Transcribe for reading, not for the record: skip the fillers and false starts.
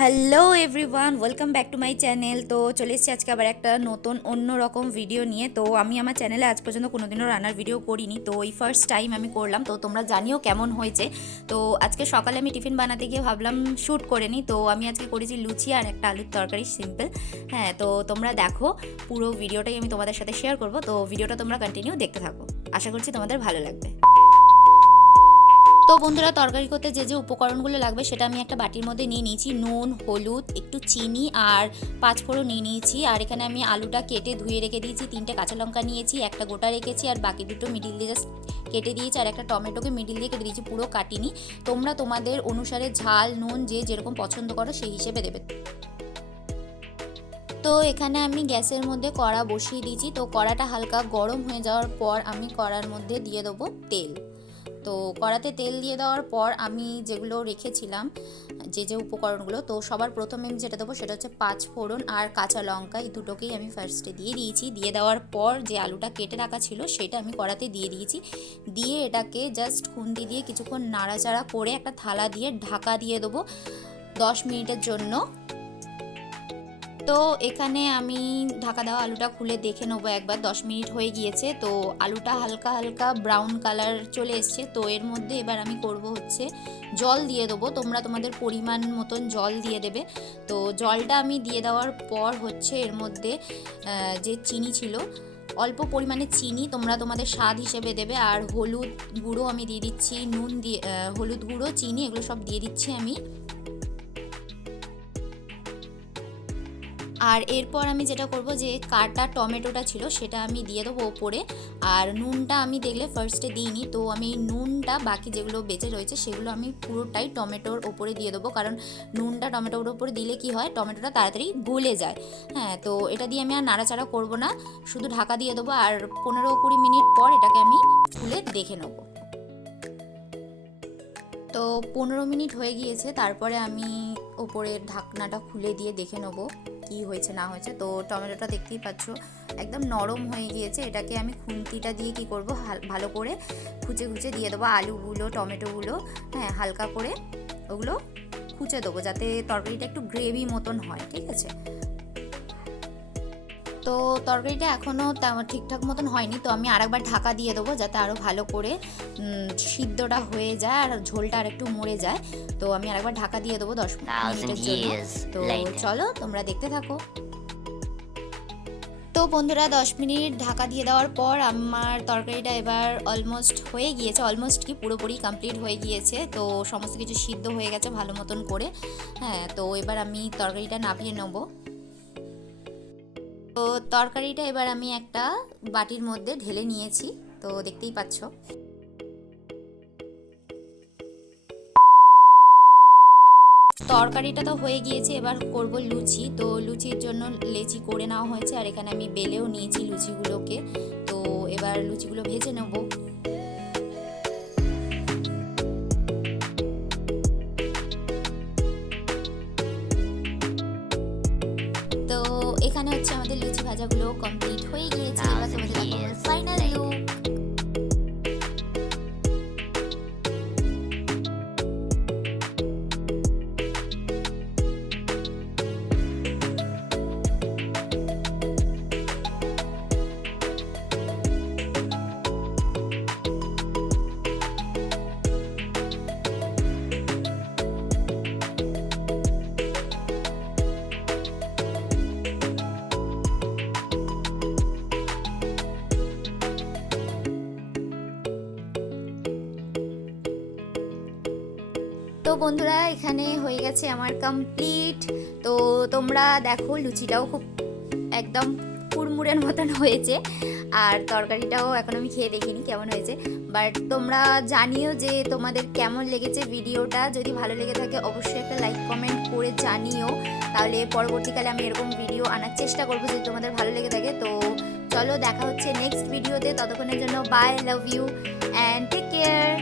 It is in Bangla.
Hello everyone, welcome back to my channel. তো চলে এসেছি আজকে আবার একটা নতুন অন্য রকম ভিডিও নিয়ে। তো আমি আমার চ্যানেলে আজ পর্যন্ত কোনোদিনও রান্নার ভিডিও করিনি, তো এই ফার্স্ট টাইম আমি করলাম। তো তোমরা জানিও কেমন হয়েছে। তো আজকে সকালে আমি টিফিন বানাতে গিয়ে ভাবলাম শ্যুট করে নিই। তো আমি আজকে করেছি লুচি আর একটা আলুর তরকারি, সিম্পল। হ্যাঁ, তো তোমরা দেখো, পুরো ভিডিওটাই আমি তোমাদের সাথে শেয়ার করব। তো ভিডিওটা তোমরা কন্টিনিউ দেখতে থাকো, আশা করছি তোমাদের ভালো লাগবে। তো বন্ধুরা, তরকারি করতে যে যে উপকরণগুলো লাগবে সেটা আমি একটা বাটির মধ্যে নিয়ে নিয়েছি। নুন, হলুদ, একটু চিনি আর 5 ফোড়ন নিয়ে নিয়েছি। আর এখানে আমি আলুটা কেটে ধুয়ে রেখে দিয়েছি। 3টে কাঁচা লঙ্কা নিয়েছি, একটা গোটা রেখেছি আর বাকি দুটো মিডিল দিয়ে জাস্ট কেটে দিয়েছি। আর একটা টমেটোকে মিডিল দিয়ে কেটে দিয়েছি, পুরো কাটিনি। তোমরা তোমাদের অনুসারে ঝাল নুন যে যেরকম পছন্দ করো সেই হিসেবে দেবে। তো এখানে আমি গ্যাসের মধ্যে কড়া বসিয়ে দিয়েছি। তো কড়াটা হালকা গরম হয়ে যাওয়ার পর আমি কড়ার মধ্যে দিয়ে দেবো তেল। তো কড়াতে তেল দিয়ে দেওয়ার পর আমি যেগুলো রেখেছিলাম, যে যে উপকরণগুলো, তো সবার প্রথমে আমি যেটা দেবো সেটা হচ্ছে 5 ফোড়ন আর কাঁচা লঙ্কা। এই দুটোকেই আমি ফার্স্টে দিয়ে দিয়েছি। দিয়ে দেওয়ার পর যে আলুটা কেটে রাখা ছিল সেটা আমি কড়াতে দিয়ে দিয়েছি। দিয়ে এটাকে জাস্ট খুন্তি দিয়ে কিছুক্ষণ নাড়াচাড়া করে একটা থালা দিয়ে ঢাকা দিয়ে দেবো 10 মিনিটের জন্য। তো এখানে আমি ঢাকা দেওয়া আলুটা খুলে দেখে নেবো একবার। 10 মিনিট হয়ে গিয়েছে। তো আলুটা হালকা হালকা ব্রাউন কালার চলে এসছে। তো এর মধ্যে এবার আমি করব হচ্ছে জল দিয়ে দেবো। তোমরা তোমাদের পরিমাণ মতন জল দিয়ে দেবে। তো জলটা আমি দিয়ে দেওয়ার পর হচ্ছে এর মধ্যে যে চিনি ছিল, অল্প পরিমাণে চিনি তোমরা তোমাদের স্বাদ হিসেবে দেবে। আর হলুদ গুঁড়ো আমি দিয়ে দিচ্ছি, নুন দিয়ে, হলুদ গুঁড়ো, চিনি, এগুলো সব দিয়ে দিচ্ছি আমি। আর এরপর আমি যেটা করব, যে কাটা টমেটোটা ছিল সেটা আমি দিয়ে দেবো ওপরে। আর নুনটা আমি দেখলে ফার্স্টে দিইনি, তো আমি নুনটা বাকি যেগুলো বেঁচে রয়েছে সেগুলো আমি পুরোটাই টমেটোর ওপরে দিয়ে দেবো। কারণ নুনটা টমেটোর ওপরে দিলে কি হয়, টমেটোটা তাড়াতাড়ি গলে যায়। হ্যাঁ, তো এটা দিয়ে আমি আর নাড়াচাড়া করব না, শুধু ঢাকা দিয়ে দেবো। আর 15-20 মিনিট পর এটাকে আমি খুলে দেখে নেবো। তো 15 মিনিট হয়ে গিয়েছে। তারপরে আমি ওপরের ঢাকনাটা খুলে দিয়ে দেখে নেবো কি হয়েছে না হয়েছে। তো টমেটোটা দেখতেই পাচ্ছ একদম নরম হয়ে গিয়েছে। এটাকে আমি খুন্তিটা দিয়ে কি করব, ভালো করে খুঁচে খুঁচে দিয়ে দেবো আলুগুলো, টমেটোগুলো। হ্যাঁ, হালকা করে ওগুলো খুঁচে দেবো যাতে তরকারিটা একটু গ্রেভি মতন হয়, ঠিক আছে। তো তরকারিটা এখনও ঠিকঠাক মতন হয়নি, তো আমি আরেকবার ঢাকা দিয়ে দেবো যাতে আরও ভালো করে সিদ্ধটা হয়ে যায় আর ঝোলটা আর একটু মরে যায়। তো আমি আরেকবার ঢাকা দিয়ে দেবো 10 মিনিটের জন্য। তো চলো তোমরা দেখতে থাকো। তো বন্ধুরা, 10 মিনিট ঢাকা দিয়ে দেওয়ার পর আমার তরকারিটা এবার অলমোস্ট হয়ে গিয়েছে। অলমোস্ট কি, পুরোপুরি কমপ্লিট হয়ে গিয়েছে। তো সমস্ত কিছু সিদ্ধ হয়ে গেছে ভালো মতন করে। হ্যাঁ, তো এবার আমি তরকারিটা নামিয়ে নেবো। তো তরকারিটা এবার আমি একটা বাটির মধ্যে ঢেলে নিয়েছি, তো দেখতেই পাচ্ছ। তরকারিটা তো হয়ে গিয়েছে, এবার করব লুচি। তো লুচির জন্য লেচি করে নেওয়া হয়েছে আর এখানে আমি বেলেও নিয়েছি লুচিগুলোকে। তো এবার লুচিগুলো ভেজে নেব। তো এখানে হচ্ছে আমাদের লুচি ভাজাগুলো কমপ্লিট হয়ে গিয়েছে। এবার তোমাদের দেখাবো ফাইনাল লুক। তো বন্ধুরা, এখানে হয়ে গেছে আমার কমপ্লিট। তো তোমরা দেখো, লুচিটাও খুব একদম কুড়মুড়ের মতন হয়েছে। আর তরকারিটাও এখন আমি খেয়ে দেখিনি কেমন হয়েছে। বাট তোমরা জানিও যে তোমাদের কেমন লেগেছে ভিডিওটা। যদি ভালো লেগে থাকে অবশ্যই একটা লাইক কমেন্ট করে জানিও, তাহলে পরবর্তীকালে আমি এরকম ভিডিও আনার চেষ্টা করবো যদি তোমাদের ভালো লেগে থাকে। তো চলো দেখা হচ্ছে নেক্সট ভিডিওতে। ততক্ষণের জন্য bye, love you and take care.